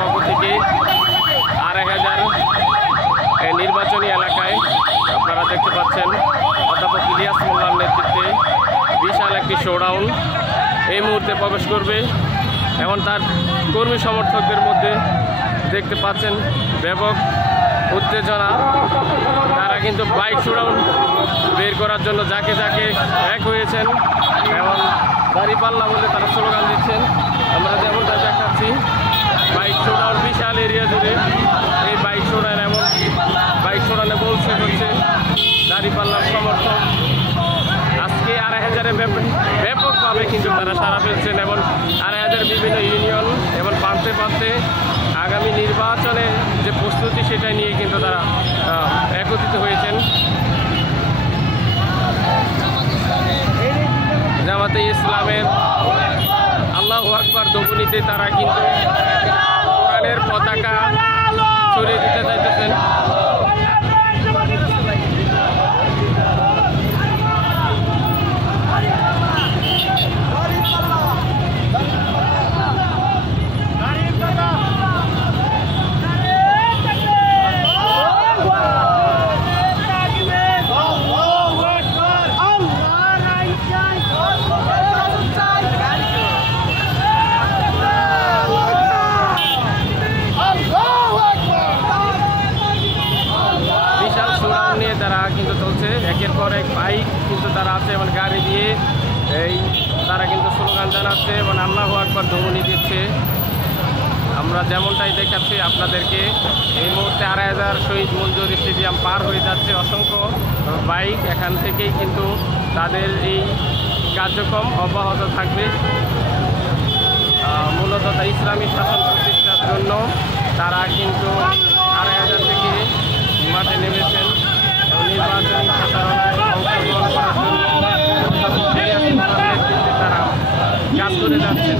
পক্ষ থেকে 2500 এই নির্বাচনী এলাকায় আপনারা দেখতে পাচ্ছেন অধ্যাপক ইলিয়াস মোল্লার নেতৃত্বে বিশাল একটি শোডাউন এই মুহূর্তে প্রবেশ করবে এবং তার কর্মী সমর্থকদের মধ্যে দেখতে পাচ্ছেন ব্যাপক উত্তেজনা। তারা কিন্তু বাইক শোডাউন বের করার জন্য যাকে যাকে এক হয়েছেন এবং দাঁড়িপাল্লা বলে তারা স্লোগান দিচ্ছেন। আমরা যেমনটা দেখাচ্ছি বাইক শোডাউন বিশাল এরিয়া জুড়ে এই বাইক শোডাউন, এমন বাইক শোডাউনে বলছে হচ্ছে দাঁড়িপাল্লার সমর্থক। আজকে 2500-এর ব্যাপকভাবে কিন্তু তারা সারা ফেলছেন এবং 2500 বিভিন্ন ইউনিয়ন এবং প্রান্তে প্রান্তে আগামী নির্বাচনে যে প্রস্তুতি সেটা নিয়ে কিন্তু তারা একত্রিত হয়েছেন। জামাতে ইসলামের আল্লাহু আকবার ধ্বনিতে তারা কিন্তু কোরআনের পতাকা ছড়িয়ে দিতে চাইতেছেন। তারা কিন্তু চলছে একের পর এক বাইক কিন্তু তারা আছে এবং গাড়ি দিয়ে তারা কিন্তু স্লোগান জানাচ্ছে এবং আল্লাহু আকবার ধ্বনি দিচ্ছে। আমরা যেমনটাই দেখাচ্ছি আপনাদেরকে এই মুহূর্তে 2500 শহীদ মঞ্জুর স্টেডিয়াম পার হয়ে যাচ্ছে অসংখ্য বাইক। এখান থেকেই কিন্তু তাদের এই কার্যক্রম অব্যাহত থাকবে। মূলত ইসলামী শাসন প্রতিষ্ঠার জন্য তারা কিন্তু 2500 থেকে মাঠে নেমেছেন নির্বাচনী প্রচারণায় অংশগ্রহণ করার জন্য তারা কাজ করে যাচ্ছেন।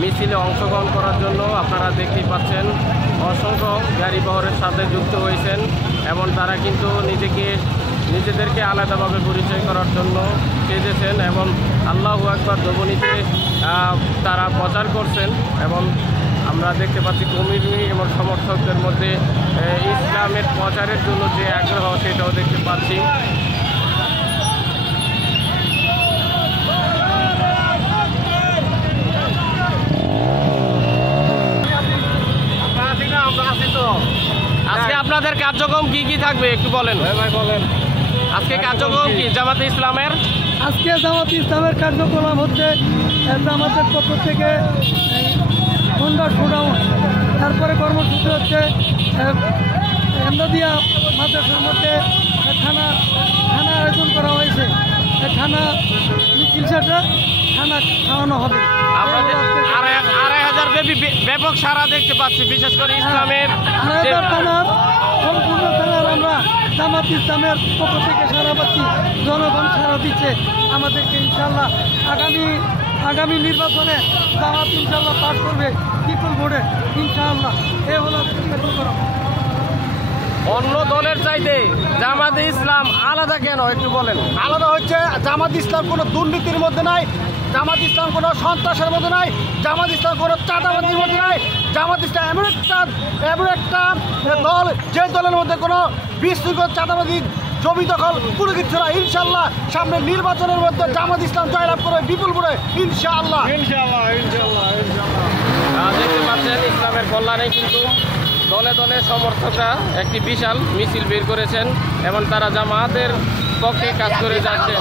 মিছিলে অংশগ্রহণ করার জন্য আপনারা দেখতেই পাচ্ছেন অসংখ্য গাড়ি বহরের সাথে যুক্ত হয়েছেন এবং তারা কিন্তু নিজেদেরকে আলাদাভাবে পরিচয় করার জন্য চেয়েছেন এবং আল্লাহু আকবার ধ্বনিতে তারা প্রচার করছেন এবং আমরা দেখতে পাচ্ছি কর্মী এবং সমর্থকদের মধ্যে ইসলামের প্রচারের জন্য যে আগ্রহ সেটাও দেখতে পাচ্ছি। আজকে আপনাদের কার্যক্রম কি থাকবে একটু বলেন। আজকে কার্যক্রম কি জামাতে ইসলামের? আজকে জামাতে ইসলামের কার্যক্রম হচ্ছে জামাতের পক্ষ থেকে সন্ধ্যা শোডাউন, তারপরে কর্মসূচি হচ্ছে এমদাদিয়া মাদ্রাসার মধ্যে থানা আয়োজন করা হয়েছে। থানা মিছিল সাথে থানা খাওয়ানো হবে। আপনাদের 2500 ব্যাপক সারা দেখতে পাচ্ছি, বিশেষ করে ইসলামের থানার সম্পূর্ণ থানার আমরা জামাত ইসলামের পক্ষ থেকে সারা পাচ্ছি, জনগণ সারা দিচ্ছে আমাদেরকে। ইনশাল্লাহ আগামী নির্বাচনে জামাত ইনশাল্লাহ পাস করবে বিপুল ভোটে ইনশাআল্লাহ। এ হলো প্রোগ্রাম। অন্য দলের চাইতে জামাতে ইসলাম আলাদা কেন একটু বলেন। আলাদা হচ্ছে জামাত ইসলাম কোনো দুর্নীতির মধ্যে নাই, জামাত ইসলাম কোনো সন্ত্রাসের মধ্যে নাই, জামাত ইসলাম কোনো চাঁদাবাজির মধ্যে নাই। জামাত ইসলাম এমন একটা দল যে দলের মধ্যে কোনো বিশৃঙ্খল চাঁদাবাজি জমি দখল কোনো কিছু না। ইনশাল্লাহ সামনে নির্বাচনের মধ্যে জামাত ইসলাম জয়লাভ করবে বিপুল করে ইনশাআল্লাহ। দেখতে পাচ্ছেন ইসলামের কল্যাণে কিন্তু দলে দলে সমর্থকরা একটি বিশাল মিছিল বের করেছেন এবং তারা জামাতের পক্ষে কাজ করে যাচ্ছেন।